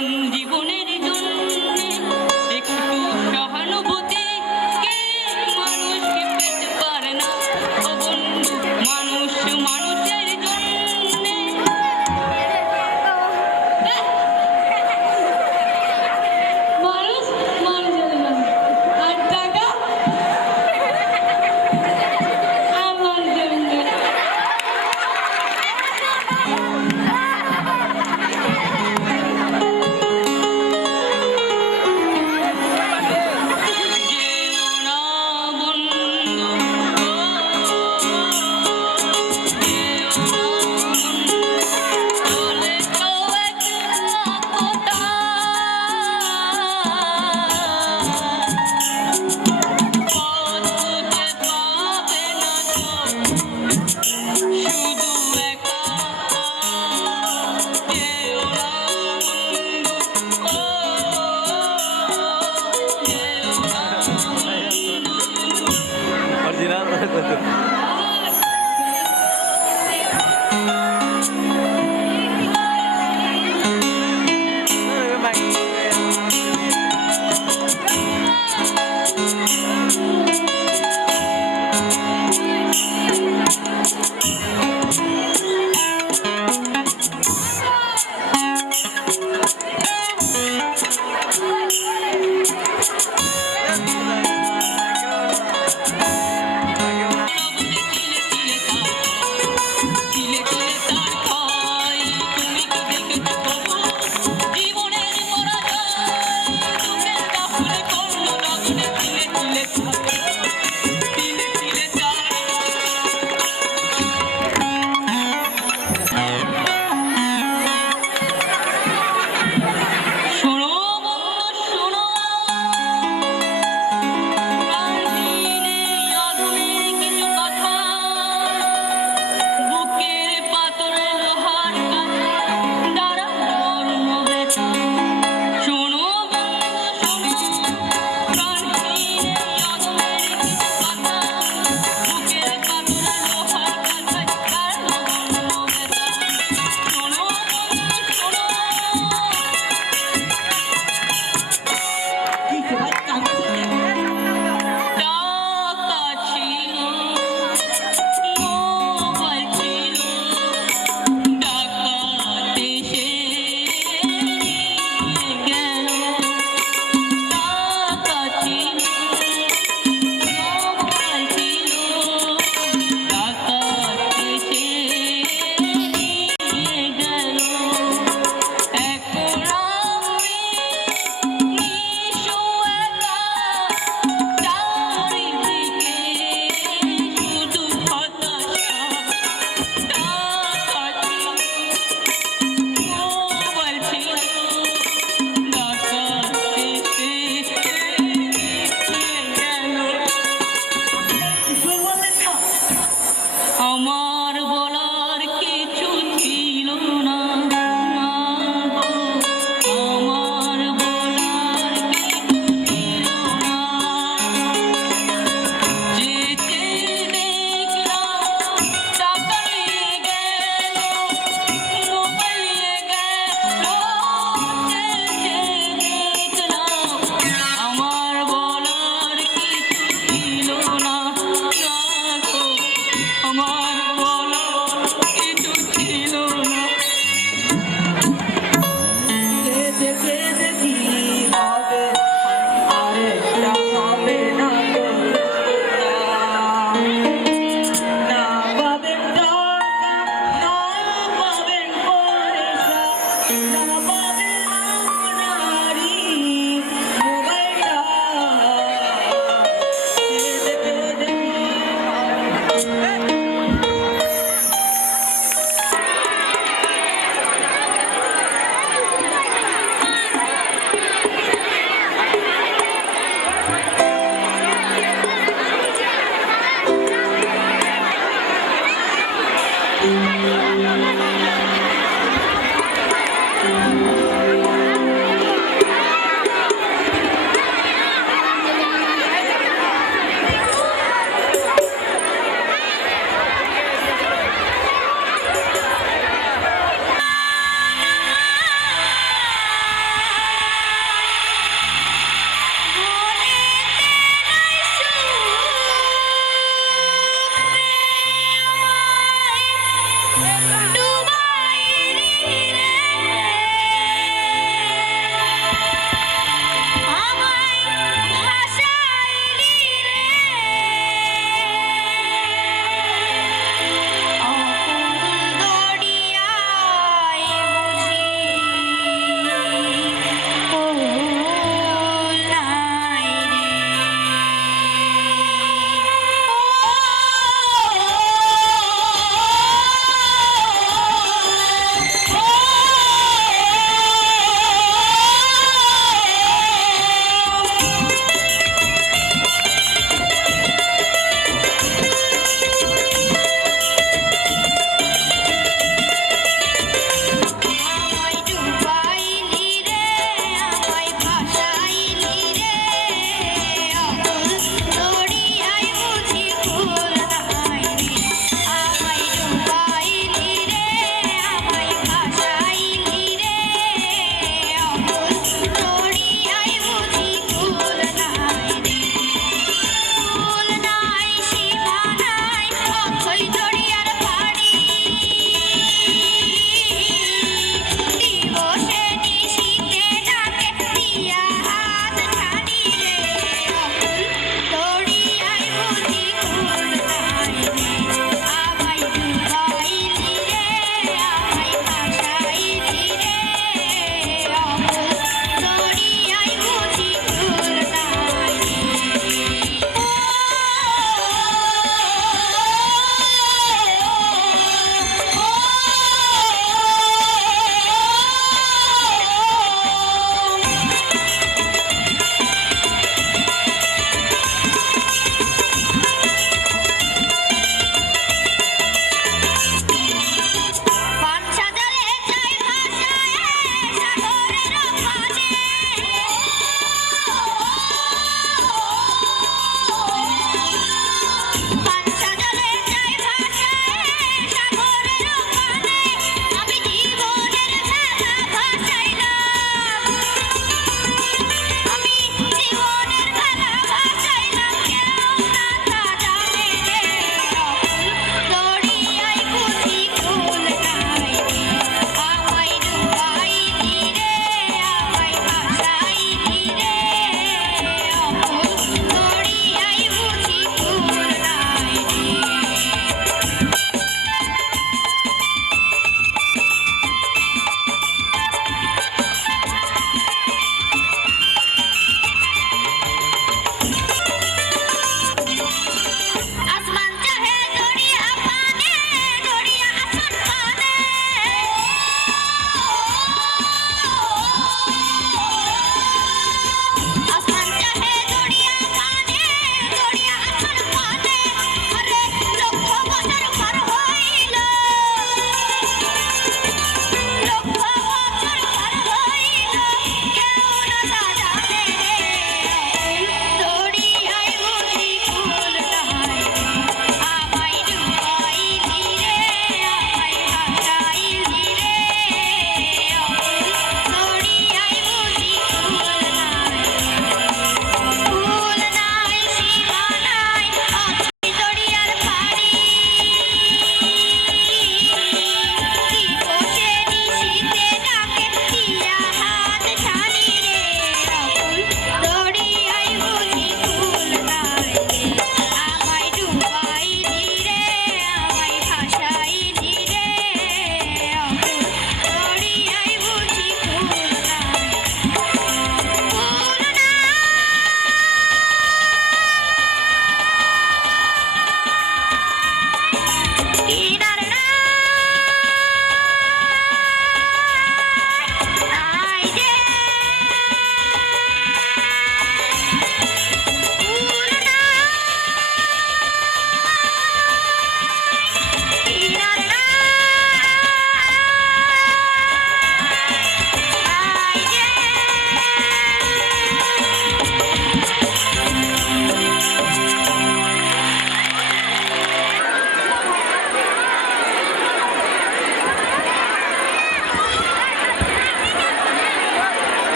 আপন জীবনের জন্য একটু সহানুভূতি কে মানুষকে পেতে পারে না ও বন্ধু মানুষ মানুষের জন্য মানুষ মানুষের জন্য আর টাকা আমার জন্য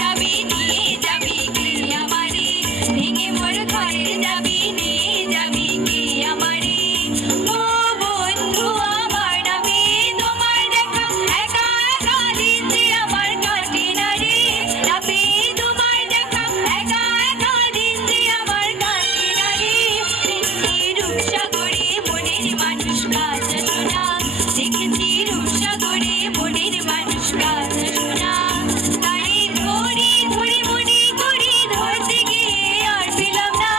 যাবি নিয়ে যাবি কি আমারে ভেঙে মোর ঘরে যাবি নিয়ে যাবি কি আমারে ও বন্ধু আমার আমি তোমার দেখা একা একা দিনটি আমার কাটে না রে আমি তোমার দেখা একা একা দিনটি আমার কাটে না রে দেখছি রূপসাগরে মনের মানুষ কাছে শোনা দেখেছি রূপসাগরে মনের মানুষ কাছে শোনা তারে ধরি ধরি মনে করি ধরতে গিয়ে আর পেলাম না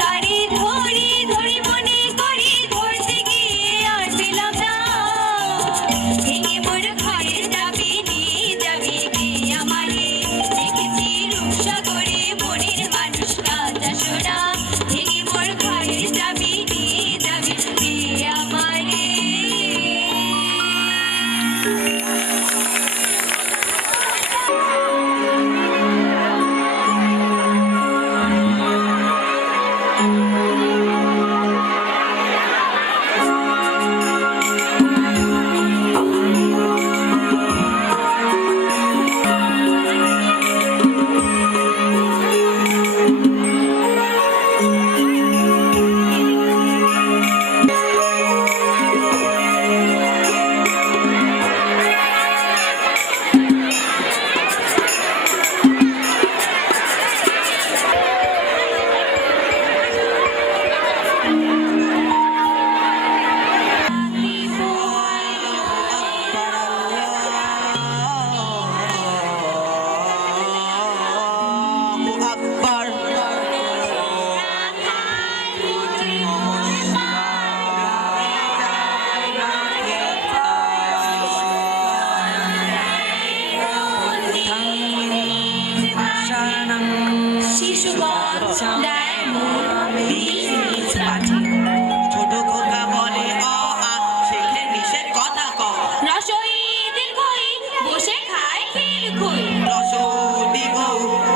তারে ধরি ধরি মনে করি ধরতে গিয়ে আর পেলাম না ভেঙে মোর ঘরে যাবি নিয়ে যাবি কে আমারে দেখেছি রূপসাগরে মনের মানুষ কাছে শোনা ভেঙে মোর ঘরে যাবি নিয়ে যাবি কে আমারে শিশুগণ দেয় মোর নিজ নিজ পাঠে ছোট খোকা বলে অ আ শেখে নিষেধ কথা ক রসই দীর্ঘই বসে খায় ক্ষীর খই রসো দিগ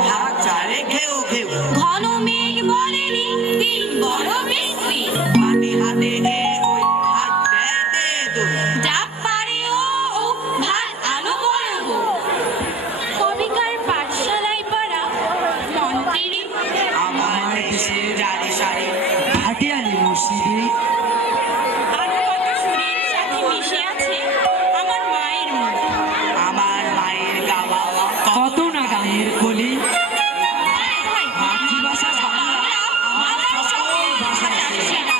হাত চারে ঘেউ ঘেউ ঘন মেঘ বলেনি দিন বড় বৃষ্টি হাতে হাতে এ ওই হাত দে দে দু ডাক পারে ও ও ভাত আলো বড় গো কবিকার পাঠশালায় পড়া মন্ত্রী আমার দেশে জারি সারি ভাটিয়ালি মসজিদে আনুগত সুরের সাথে মিশে আছে আমার মায়ের মুখ আমার মায়ের গাওয়া কত না গানের কলি মাতৃভাষা বাংলা আমার সকল ভাষা সেরা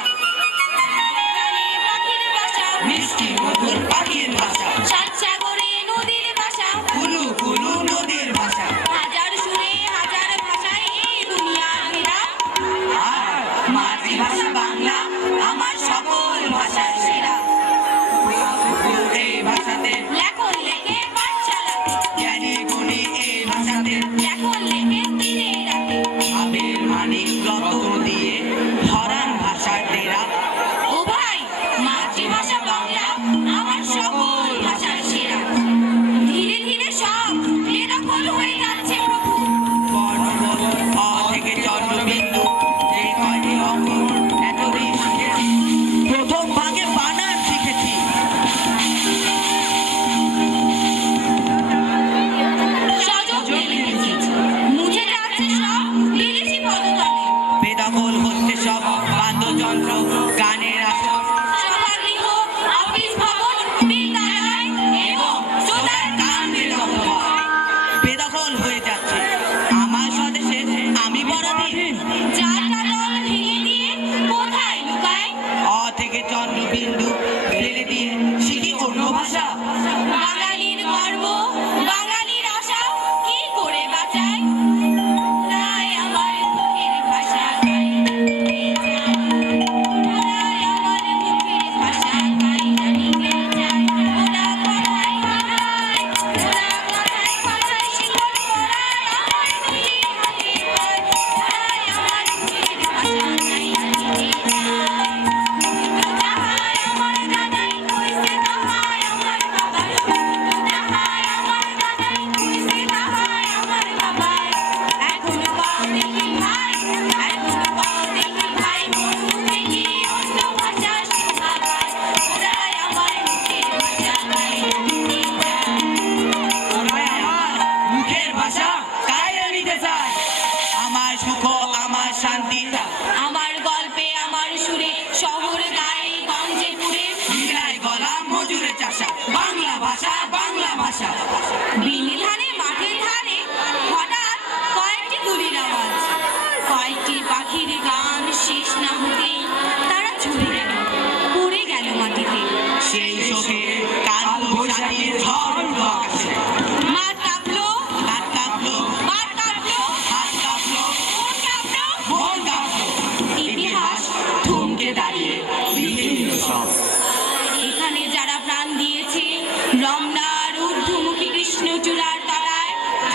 মিষ্টি মধুর পাখির ভাষা সাগরে নদীর ভাষা কুলু কুলু নদীর ভাষা হাজার সুরে হাজার ভাষায় এই দুনিয়া ঘেরা আর মাতৃভাষা বাংলা আমার সকল ভাষার সেরা এই ভাষাতে লেখন লেখে পাঠশালাতে জ্ঞানী গুণী এই ভাষাতে লেখন লেখে দিনে রাতে আবের মানিক রত্ন দিয়ে ধরান ভাষার ডেরা ও ভাই মাতৃভাষা বাংলা আমার সকল ভাষার সেরা ধীরে ধীরে সব বেদখল হয়ে যাচ্ছে প্রভু বর্ণবোধ অ থেকে চন্দ্রবিন্দু যে কয়টি অক্ষর এতদিন শিখেছি প্রথম ভাগে বানান শিখেছি সজগ মেলে গেছে মুছে যাচ্ছে সব বিদেশি পদতলে বেদখল হচ্ছে সব বাদ্যযন্ত্র গানের আসর সভাগৃহ অফিস ভবন বিদ্যালয় এবং শ্রোতার কান বিলম্ব বেদখল হয়ে যাচ্ছে আমার স্বদেশে আমি পরাধীন যারটা দল ভেঙে দিয়ে কোথায় লুকায় অ থেকে চন্দ্রবিন্দু ফেলে দিয়ে শিখি অন্য ভাষা বাঙালির গর্ব বাঙালির আশা কি করে বাঁচায় তাই আমার মুখের ভাষা গাই তাই আমার মুখের ভাষা গাই জানিতে চাই ওরা কথায় কথায় ওরা কথায় কথায় শিকল পরায় আমার দুই হাতে পায় ওরাই আমার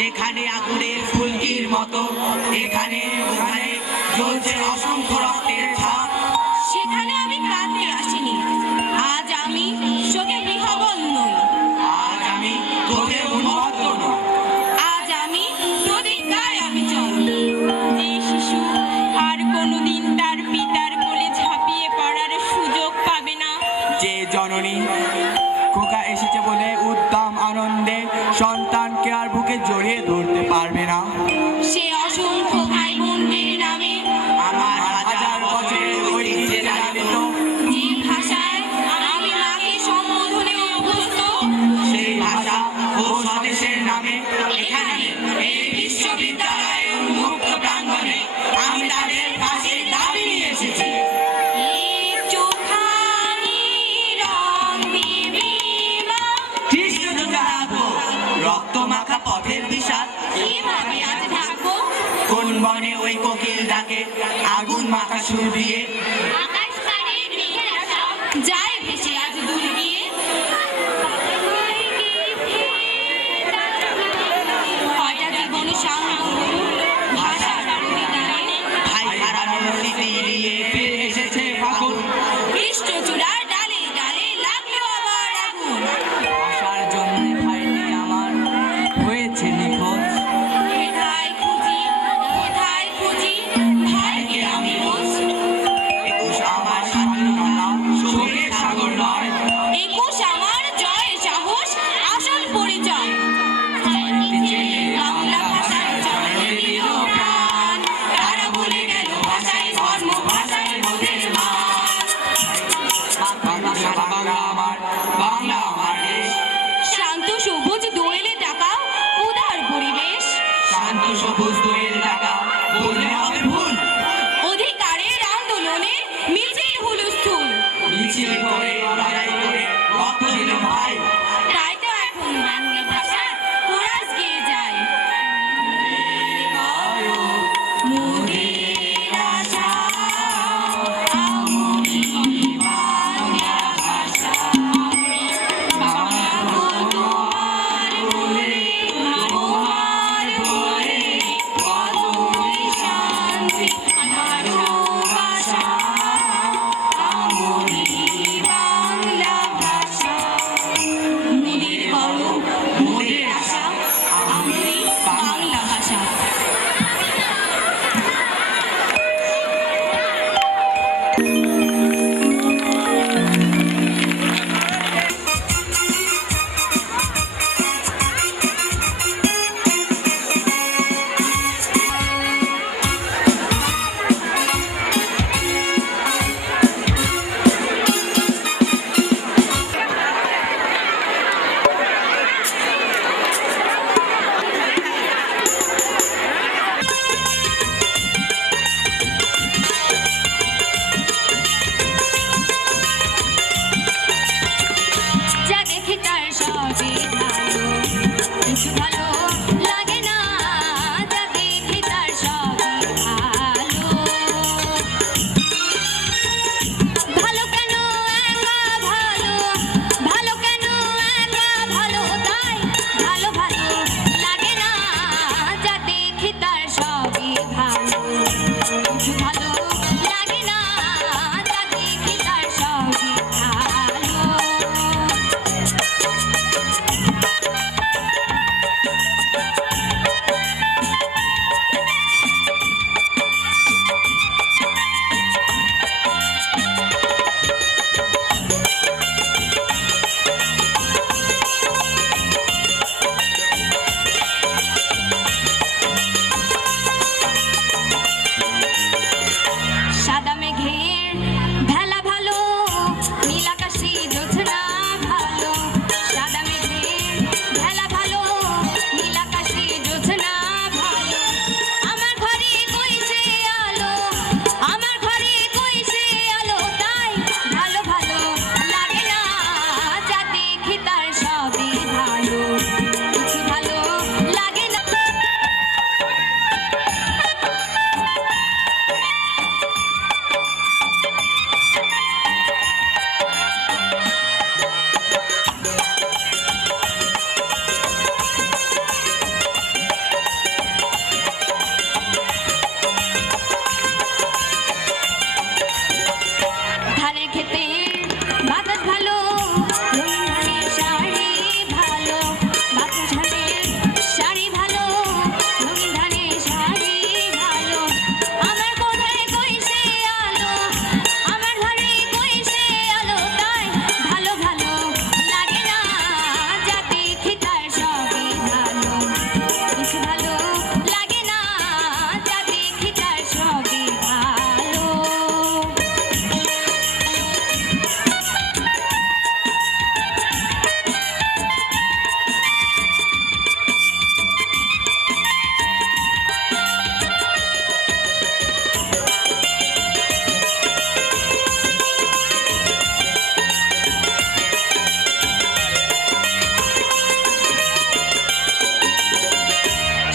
যেখানে আগুনের ফুলকির মতো এখানে ওখানে জ্বলছে অসংখ্য রক্তের ছাপ। সেখানে আমি কাঁদতে আসিনি, আজ আমি শোকে বিহ্বল নই, আজ আমি তোকে উন্মত্ত নই। আজ আমি প্রতিজ্ঞায় অবিচল। যে শিশু আর কোনোদিন তার পিতার কোলে ঝাঁপিয়ে পড়ার সুযোগ পাবে না, যে জননী খোকা এসেছে বলে উদ্দাম আনন্দে সন্তানকে আর বুকে জড়িয়ে ধরতে পারবে না, সে অসংখ্য ভাই বোনদের নামে আমার হাজার বছরের ঐতিহ্যে লালিত যে ভাষায় আমি মাকে সম্বোধনে অভ্যস্ত, সেই ভাষা ও স্বদেশের নামে এখানে এই বিশ্ববিদ্যালয়ের উন্মুক্ত প্রাঙ্গণে আমি তাদের ফাঁসির দাবি নিয়ে এসেছি। একটুখানি রং দিবি মা, কৃষ্ণ জোড়া রাখবো রক্ত মাখা পথের বিষাদ, কিভাবে আজ ঢাকবো কোন বনে ওই কোকিল ডাকে আগুন মাখা সুর দিয়ে, আকাশ পাড়ে মেঘের আশা যায় ভেসে আজ দূর গিয়ে। কয়টা জীবন সাঙ্গ ভাষার প্রতিদানে ভাই হারানোর স্মৃতি নিয়ে ফিরে এসেছে ফাগুন, কৃষ্ণচূড়ার ডালে ডালে লাগলো আবার আগুন। আসার জন্য ভাইটি আমার হয়েছে নিখোঁজ। কোথায় খুঁজি ভাইকে আমি রোজ। একুশ আমার স্বাধীনতা শোকের সাগর নয়, 21 আমার জয় সাহস আসল পরিচয়। বাংলা ভাষার চরণে দিল প্রাণ, তারা বলে গেল ভাষায় ধর্ম, ভাষায় মোদের মান। বাংলা আমার, বাংলা আমার দেশ, শান্ত সবুজ দোয়েলে টাকা উদার পরিবেশ, শান্ত সবুজ দোয়েল টাকা বললে হবে ভুল, অধিকারের আন্দোলনে মিছিল হুলস্থুল। মিছিল করে লড়াই করে রক্ত দিল ভাই, তাই তো এখন বাংলা ভাষা কোরাস গেয়ে যায়। মোদের আশা আমি বাংলা ভাষা, বাংলা তোমার বলে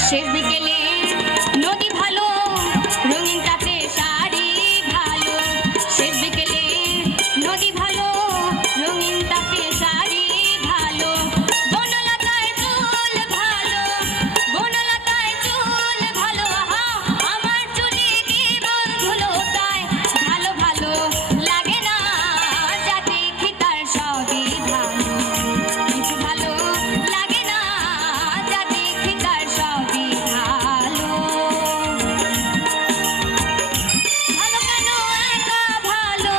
শেষ বিকেলে নদী ভালো, রঙিন কাছে শাড়ি ভালো। শেষ বিকেলে নদী ভালো, রঙিন তাকে শাড়ি ভালো। বনলতায় চুল ভালো, বনলতায় চুল ভালো। আহা, আমার চুলে কেবল ধুলো তাই ভালো ভালো লাগে না। যা দেখি তার সবই ভালো, কিছু ভালো লাগে না। যা দেখি তার সবই ভালো। ভালো কেন একা ভালো,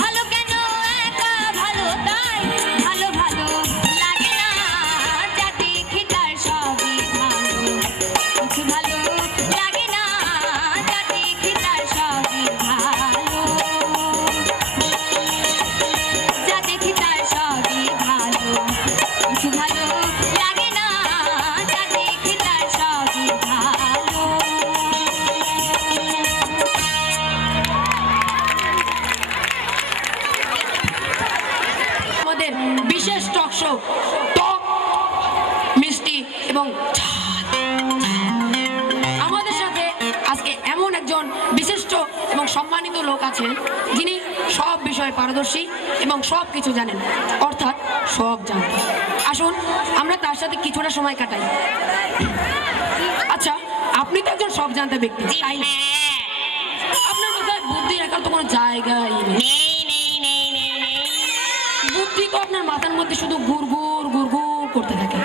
ভালো কেন একা ভালো তাই ভালো ভালো লাগে না। যা দেখি তার সবই ভালো, কিছু ভালো লাগে না। যা দেখি তার সবই ভালো, যা দেখি তার সবই ভালো, কিছু ভালো লাগে না। যা দেখি তার সবই ভালো। আমাদের বিশেষ টক শো টক মিষ্টি এবং ঝাল। আমাদের সাথে আজকে এমন একজন বিশিষ্ট এবং সম্মানিত লোক আছেন যিনি সব বিষয়ে পারদর্শী এবং সব কিছু জানেন, অর্থাৎ সব জানেন। আসুন আমরা তার সাথে কিছুটা সময় কাটাই। আচ্ছা, আপনি তো একজন সব জানতে ব্যক্তি, তাই না? আপনার মাথায় বুদ্ধি রাখার তো কোনো জায়গাই নেই। বুদ্ধি তো আপনার মাথার মধ্যে শুধু গুড়গুড় গুড়গুড় করতে থাকে।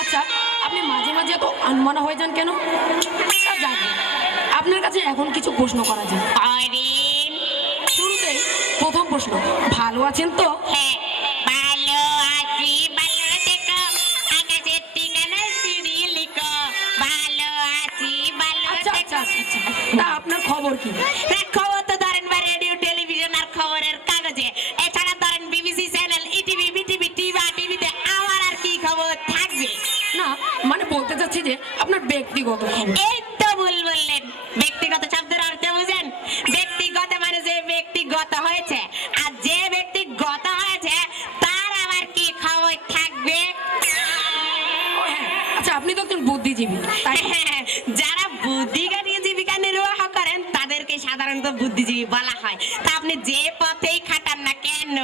আচ্ছা, আপনি মাঝে মাঝে এত আনমনা হয়ে যান কেন? তা যাক, আপনার কাছে এখন কিছু প্রশ্ন করা যায়। শুরুতেই প্রথম প্রশ্ন, ভালো আছেন তো? আচ্ছা আচ্ছা আচ্ছা আচ্ছা, তা আপনার খবর কি? খবর তো ধরেন বা রেডিও টেলিভিশন আর খবরের কাগজে, এছাড়া ধরেন বিবিসি চ্যানেল, ইটিভি, বিটিভি, টিভিতে আমার আর কি খবর থাকবে? না, মানে বলতে চাচ্ছি যে আপনার ব্যক্তিগত খবর। এই তো ভুল বললেন। ব্যক্তিগত শব্দের অর্থ বুঝেন? ব্যক্তিগত মানে যে ব্যক্তিগত হয়েছে, আর যে ব্যক্তিগত হয়েছে তার আবার কি খবর থাকবে? আচ্ছা, আপনি তো একজন বুদ্ধিজীবী, তাই না? যারা বুদ্ধি কাটিয়ে জীবিকা নির্বাহ করেন তাদেরকে সাধারণত বুদ্ধিজীবী বলা হয়। তা আপনি যে পথেই খাটান না কেন,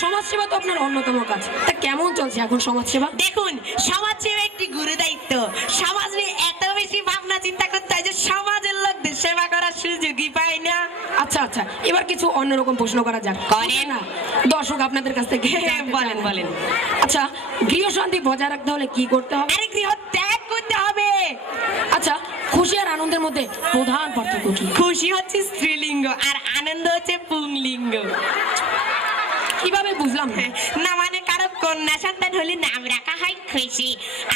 সমাজসেবা তো আপনার অন্যতম কাজ। তা কেমন চলছে এখন সমাজসেবা? দেখুন, সমাজ সেবা একটি গুরু দায়িত্ব। সমাজ নিয়ে এত বেশি ভাবনা চিন্তা করতে হয় যে সমাজের লোকদের সেবা করার সুযোগই পায় না। আচ্ছা আচ্ছা, এবার কিছু অন্যরকম প্রশ্ন করা যাক। করেন। না, দর্শক আপনাদের কাছ থেকে জানতে বলেন, চায়। বলেন। আচ্ছা, গৃহশান্তি বজায় রাখতে হলে কি করতে হবে? আরে গৃহ ত্যাগ করতে হবে। আচ্ছা, খুশি আর আনন্দের মধ্যে প্রধান পার্থক্য কি? খুশি হচ্ছে স্ত্রীলিঙ্গ আর আনন্দ হচ্ছে পুংলিঙ্গ। কিভাবে বুঝলাম না? না মানে কারো কন্যা সন্তান হলে নাম রাখা হয় খুশি,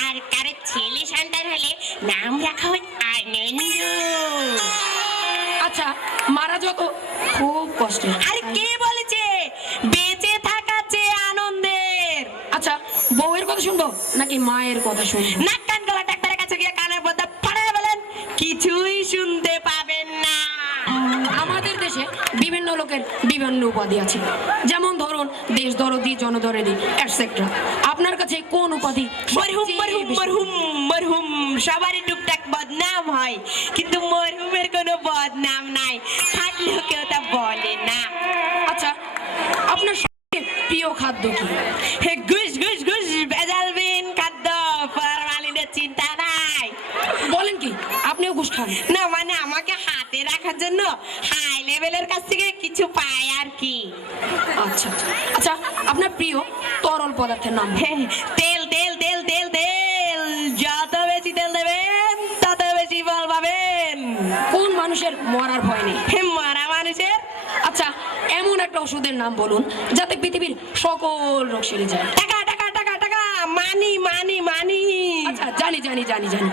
আর কারো ছেলে সন্তান হলে নাম রাখা হয় আনন্দ। আচ্ছা, মারা যত খুব কষ্ট। আরে কে বলেছে বেঁচে থাকা চেয়ে আনন্দের? আচ্ছা, বউয়ের কথা শুনবো নাকি মায়ের কথা শুনবো? নাক কান গলা ডাক্তারের কাছে গিয়ে কানের পর্দা ফাড়ায় বলেন, কিছুই শুনতে পাবেন না। আমাদের দেশে বিভিন্ন লোকের বিভিন্ন উপাধি আছে, যেমন ধরুন দেশ দরদি, জনদরদি, এটসেট্রা। আপনার কাছে কোন উপাধি মরহুম সবচেয়ে মরহুম বেশি? মরহুম মরহুম সবারই টুকটাক বদনাম হয়, কিন্তু মরহুমের কোনো বদনাম নাই, থাকলেও কেউ তা বলে না। আচ্ছা, আপনার সবচেয়ে প্রিয় খাদ্য কি? হে ঘুষ ঘুষ ঘুষ ভেজালবিহীন খাদ্য, ফরমালিনের চিন্তা নাই। বলেন কি, আপনিও ঘুষ খান? না মানে আমাকে হাতে রাখার জন্য হাই লেভেলের কাছ থেকে কিছু পাই আর কি। আচ্ছা আচ্ছা, আপনার প্রিয় তরল পদার্থের নাম? তেল তেল তেল তেল তেল, যত বেশি তেল দেবেন তত বেশি ফল পাবেন। কোন মানুষের মরার ভয় নেই? মারা মানুষের? আচ্ছা, এমন একটা ওষুধের নাম বলুন যাতে পৃথিবীর সকল রোগ সেরে যায়। টাকা টাকা টাকা টাকা, মানি মানি মানি। আচ্ছা, জানি জানি জানি জানি।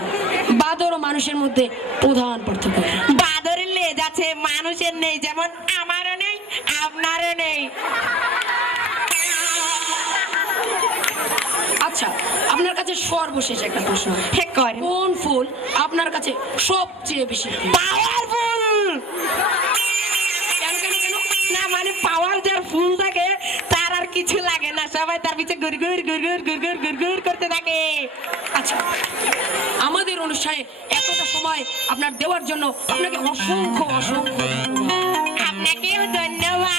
বাদর ও মানুষের মধ্যে প্রধান পার্থক্য কি? বাদরের লেজ আছে, মানুষের নেই, যেমন আমারও নেই আপনারও নেই। আচ্ছা, আপনার কাছে সর্বশেষ একটা প্রশ্ন। হে করেন। কোন ফুল আপনার কাছে সবচেয়ে বেশি প্রিয়? পাওয়ারফুল। কেন কেন কেন? না মানে পাওয়ার যার ফুল থাকে তার আর কিছু লাগে না, সবাই তার পিছে গুড়গুড় গুড়গুড় গুড়গুড় গুড়গুড় করতে থাকে। আচ্ছা, আমাদের অনুষ্ঠানে এতটা সময় আপনার দেওয়ার জন্য আপনাকে অসংখ্য অসংখ্য আপনাকেও ধন্যবাদ।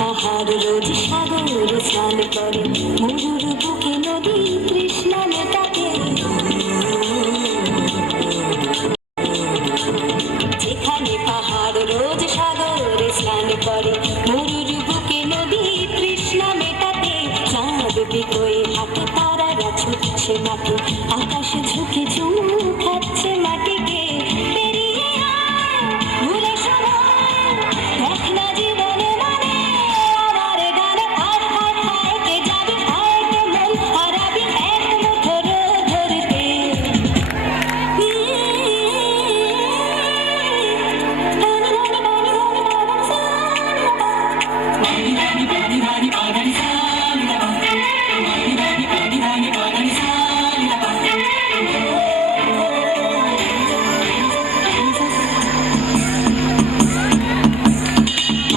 পাহাড় রোজ সাগর স্নান করে, মরুর বুকে নদী তৃষ্ণা মেটাতে। যেখানে পাহাড় রোজ সাগর স্নান করে, মরুর বুকে নদী তৃষ্ণা মেটাতে। চাঁদ বিকোয় হাতে তারারা ছুটছে মাঠে, আকাশে ঝুঁকে চুমু খাচ্ছে মাটিকে। পেরিয়ে আয়, ভুলে সময়, দেখ না জীবনে মানে আমার গানে। আয় আয় আয় কে যাবি, আয় কে মন হারাবি এক মুঠো রোদ ধরতে।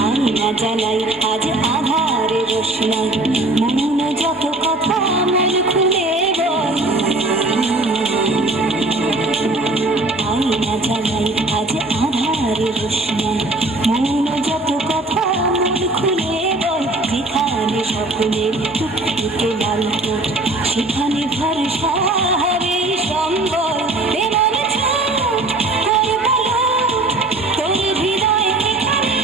আয়না জ্বালাই আজ আধারে রোশনাই, মন যত কথা মন খুলে বল। আয়না জ্বালাই আজ আধারে রোশনাই, মন যত কথা মন খুলে বল। যেখানে স্বপ্নের টুকটুকে লাল কোট, সেখানে ভরসা হবে সম্বল। এমন ছোট করে বলো তোর হৃদয় এখানে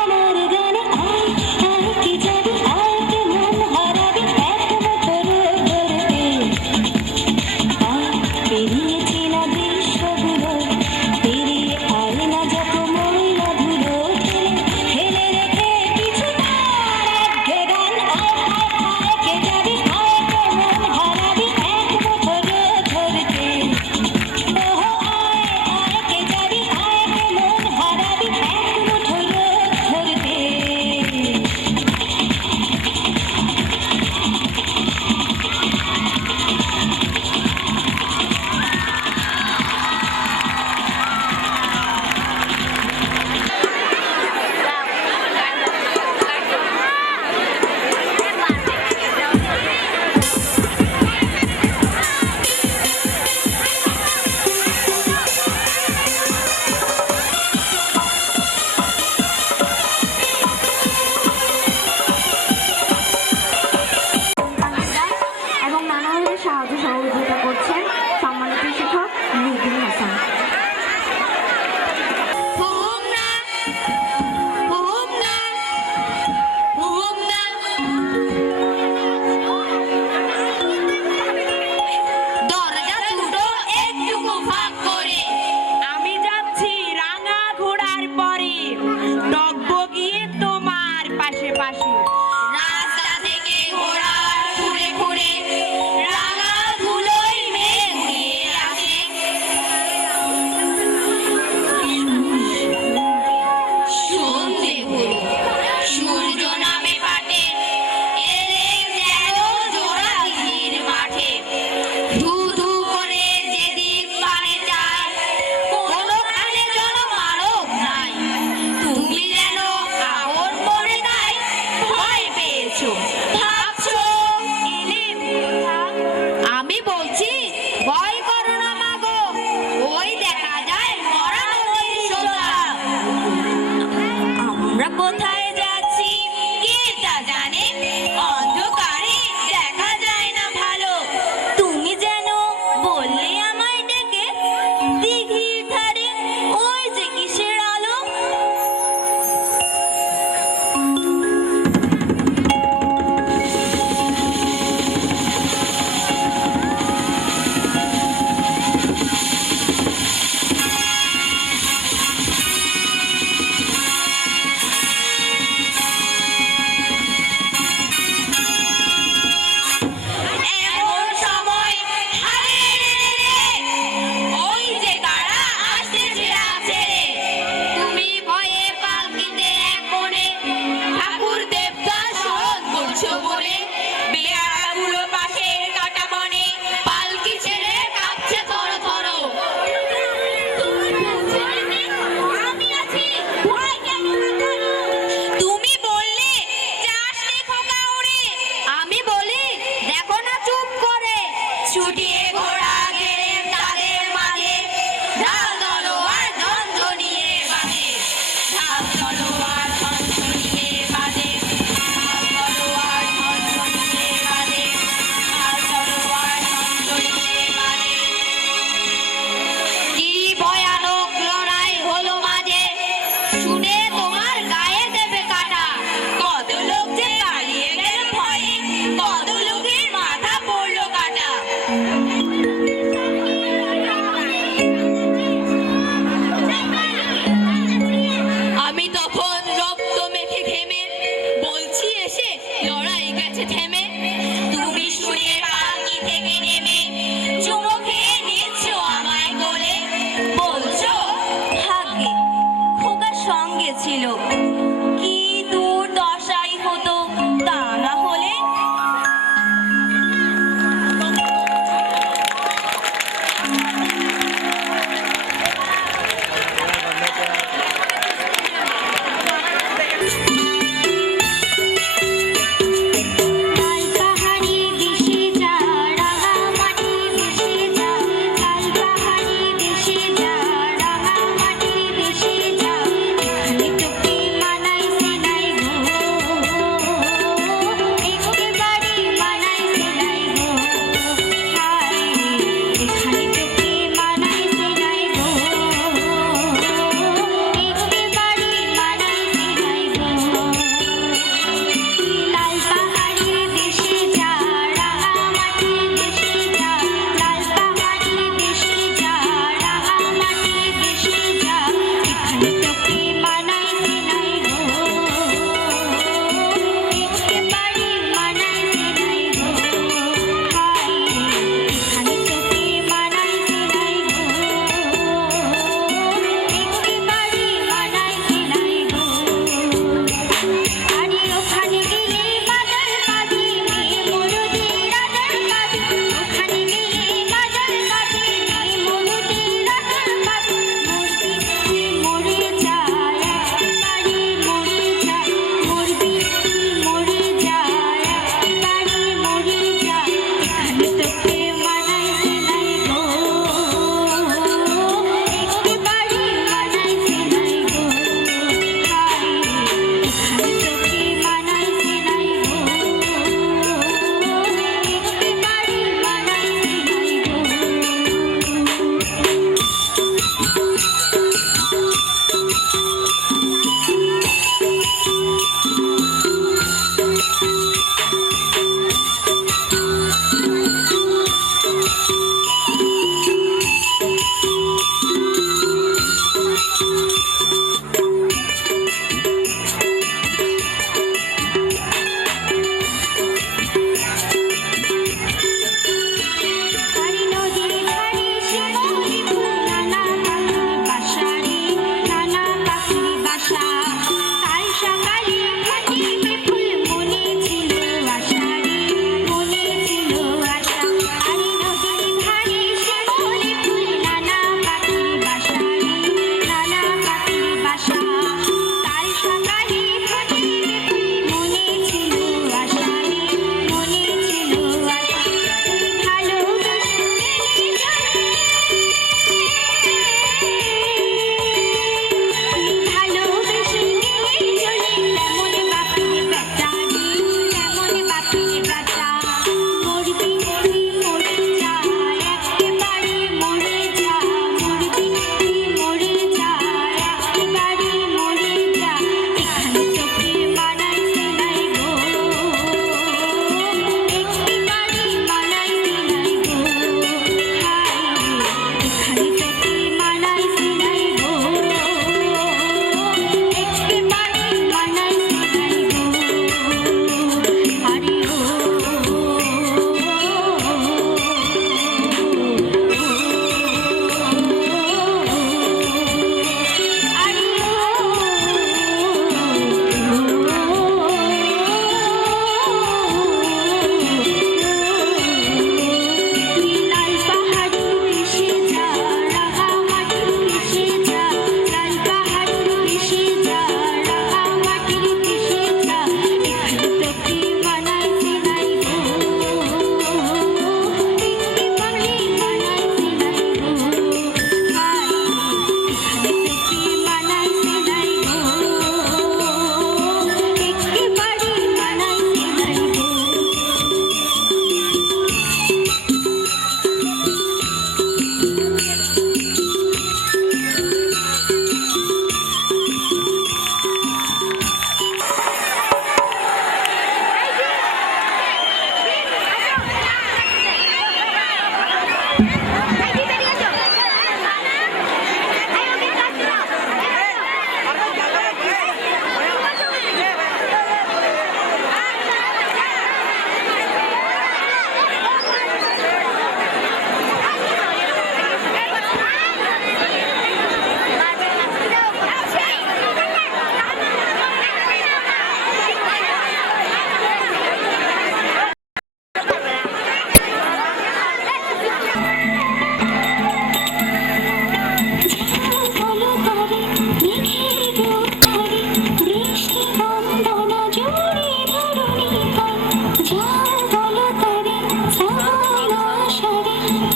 আমার গানে। আয় আয় কি যাবি, আয় কে মন হারাবি এক মুঠো রোদ ধরতে। আয় পেরিয়ে চেনা দৃশ্যগুলো, পেরিয়ে আয় না যত ময়লা ধুলো। ফেলে রেখে পিছু তার একঘে গান। আয় আয় আয় কে যাবি, আয় কে মন হারাবি এক মুঠো রোদ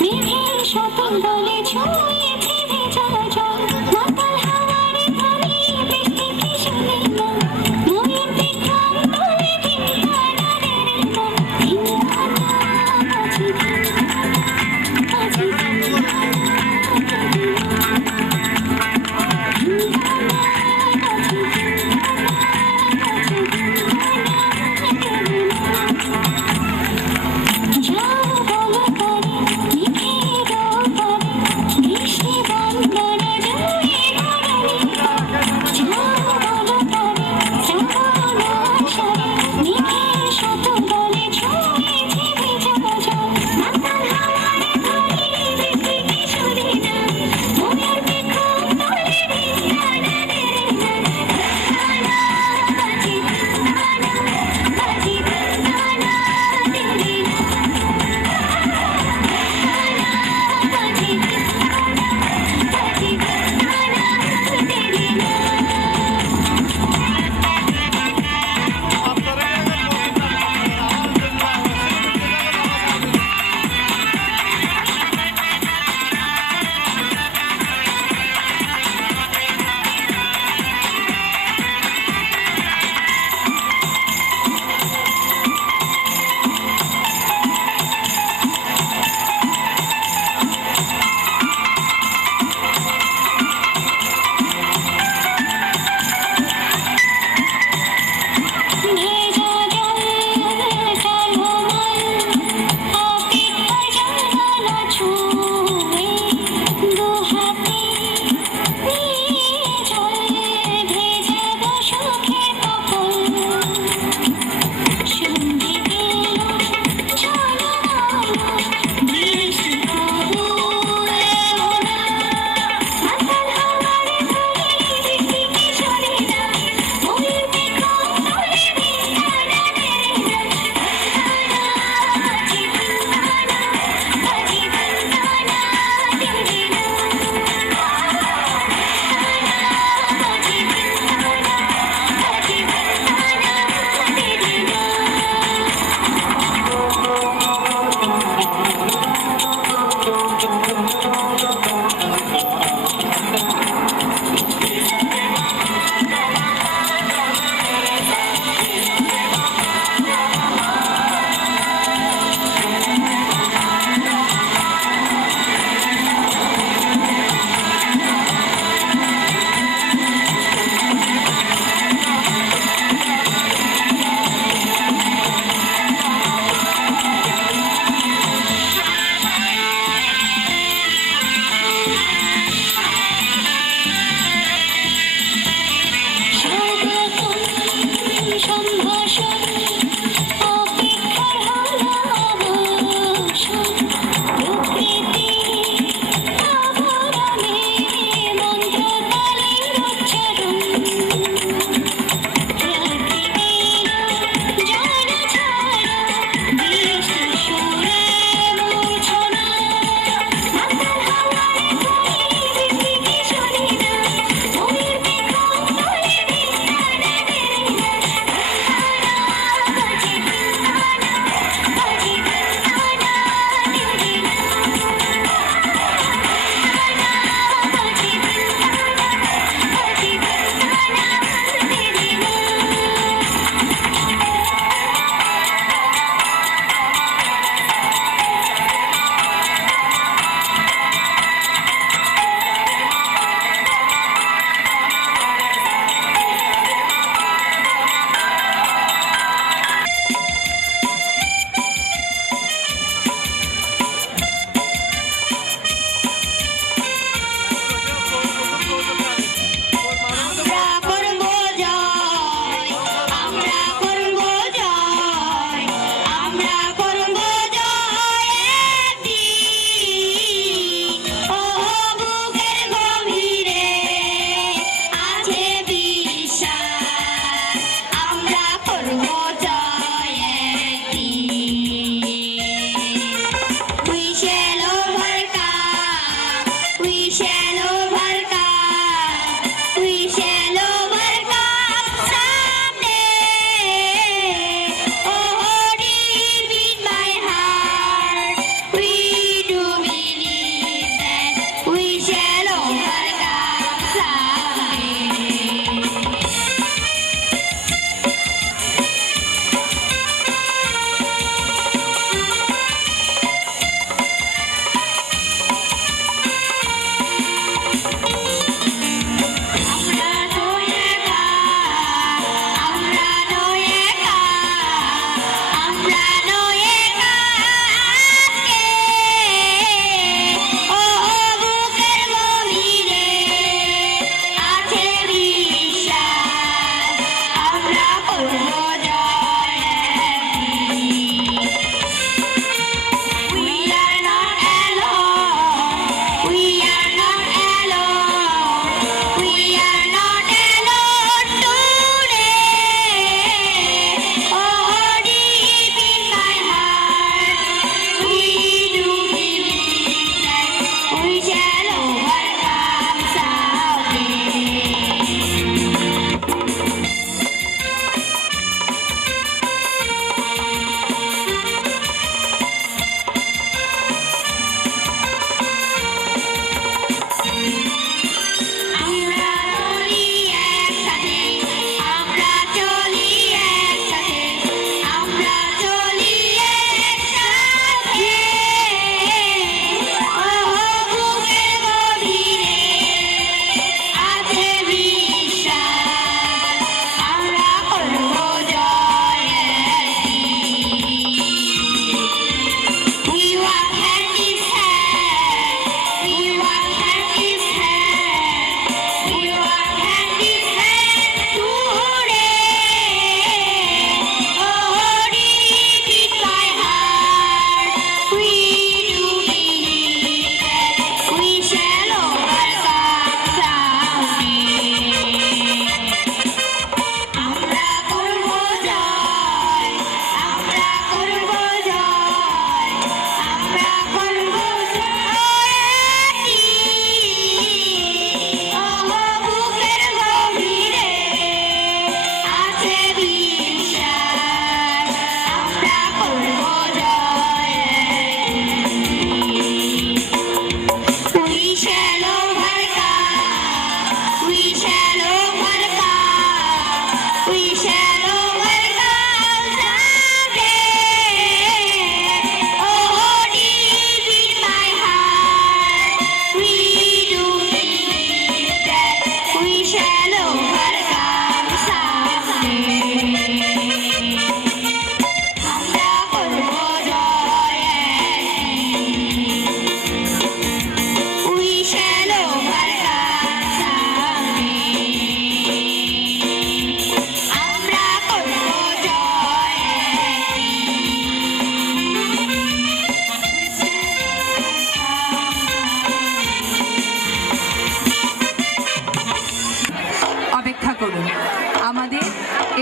মেঘের শতক বলে ছুঁয়েছে ভেজা জল মাতাল হাওয়ার ধ্বনি বৃষ্টি কি শুনে না ময়ূর বিক্রম তোলে ধিঙ্কারানের গান ধিঙ্কারা বাজে বাজে যাও বলো তারে মিঠে রো তারে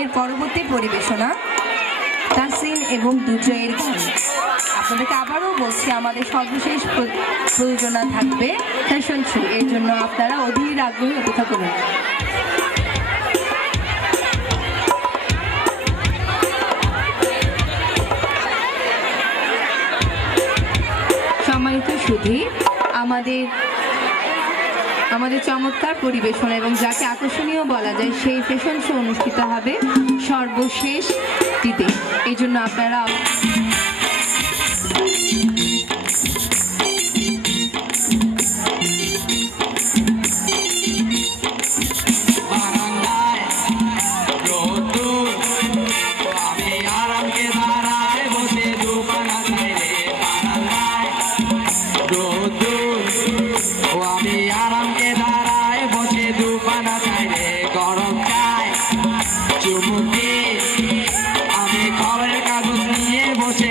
আমাদের পরবর্তী পরিবেশনা তাসিন এবং দুজয়ের গান। আপনাদেরকে আবারও বলছি, আমাদের সর্বশেষ প্রযোজনা থাকবে ফ্যাশন শো, এর জন্য আপনারা অধীর আগ্রহে অপেক্ষা করুন। সম্মানিত সুধী, আমাদের চমৎকার পরিবেশনা এবং যাকে আকর্ষণীয় বলা যায় সেই ফ্যাশন শো অনুষ্ঠিত হবে সর্বশেষটিতে। এই জন্য আপনারা বারান্দায় রোদ্দুর, আমি আরামকে ধারায় বসে দুপানা চাইলে। বারান্দায় রোদ্দুর, আমি আরামকে ধারায় বসে দুপানা চাইলে। গরম চাই চুমুক দিয়ে আমি খবরের কাগজ নিয়ে বসে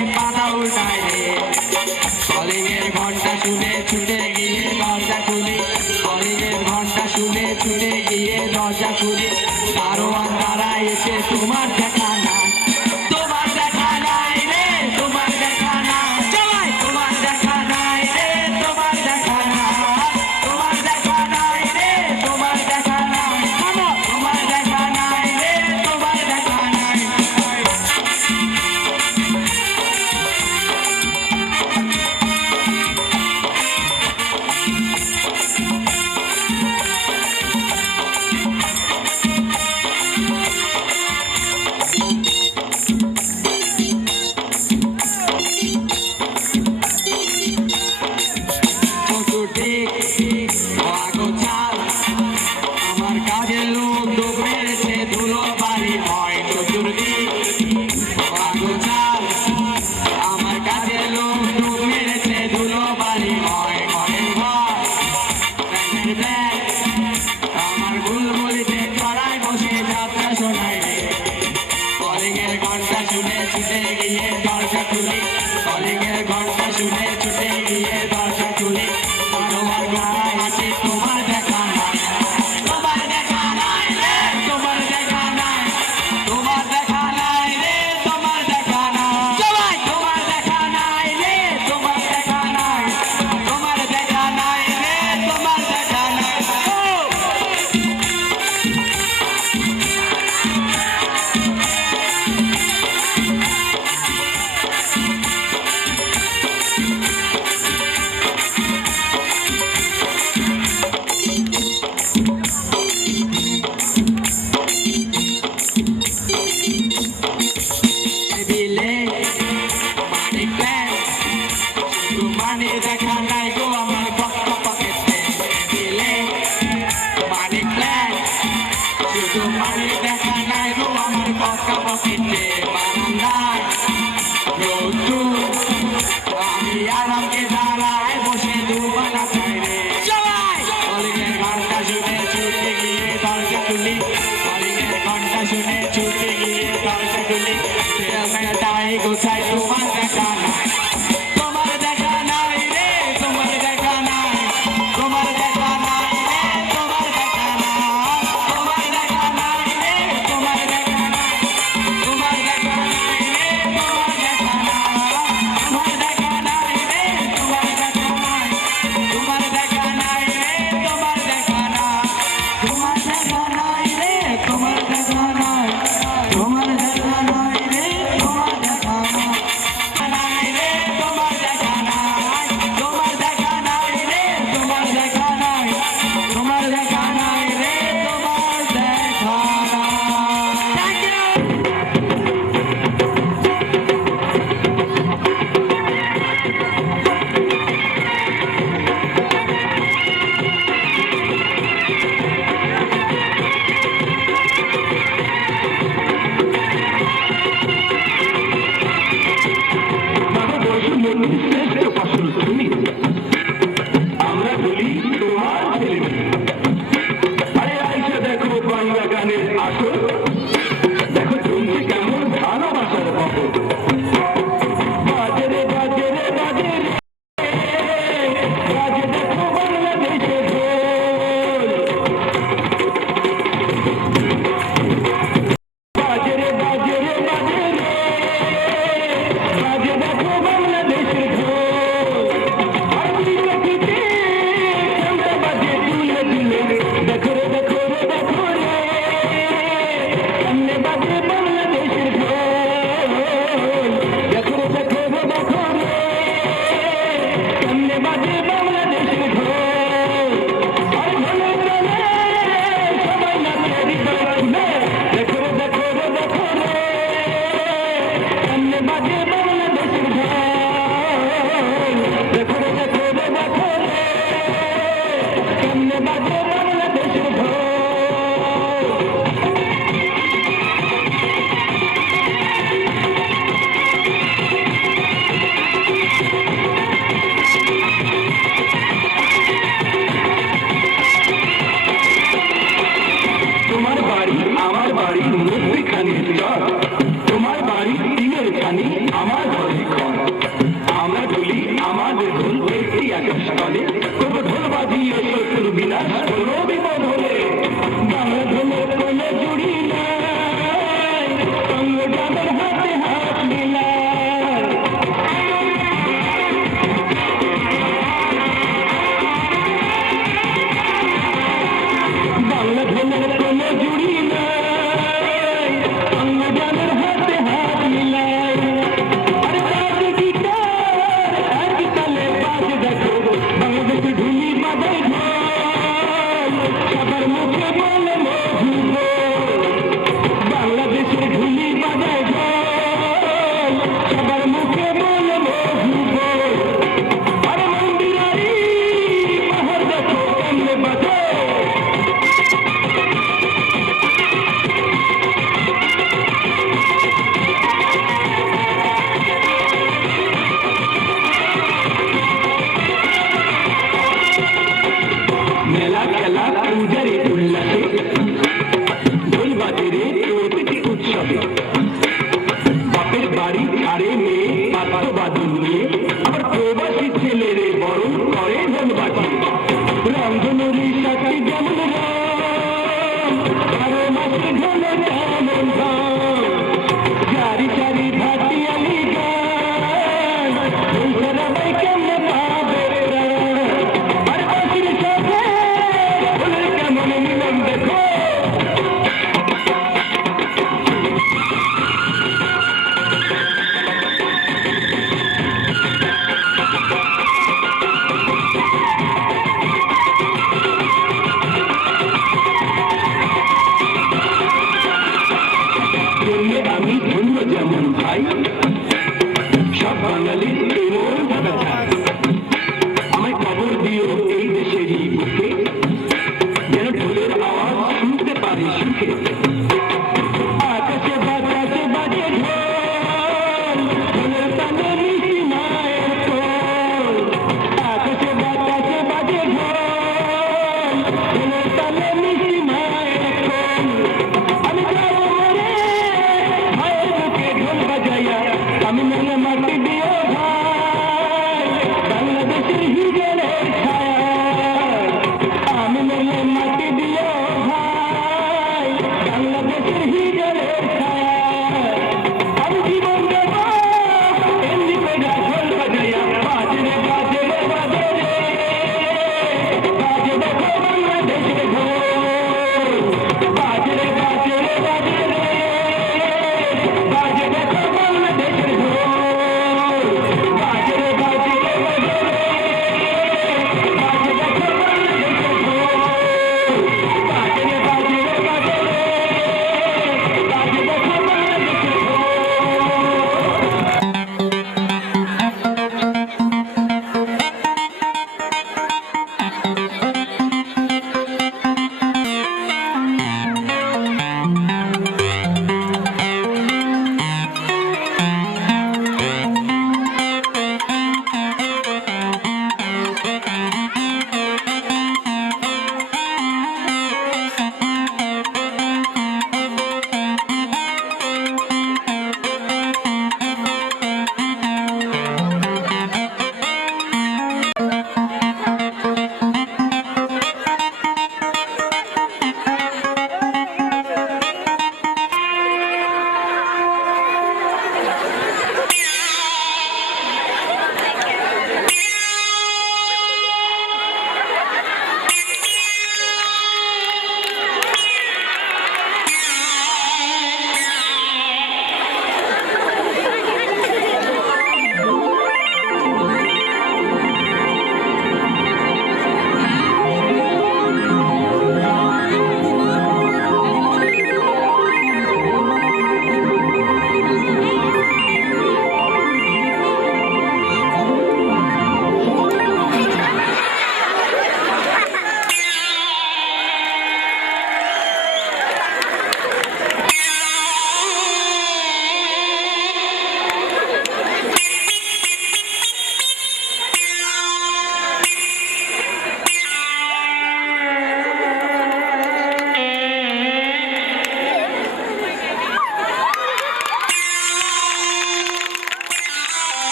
বাঙালি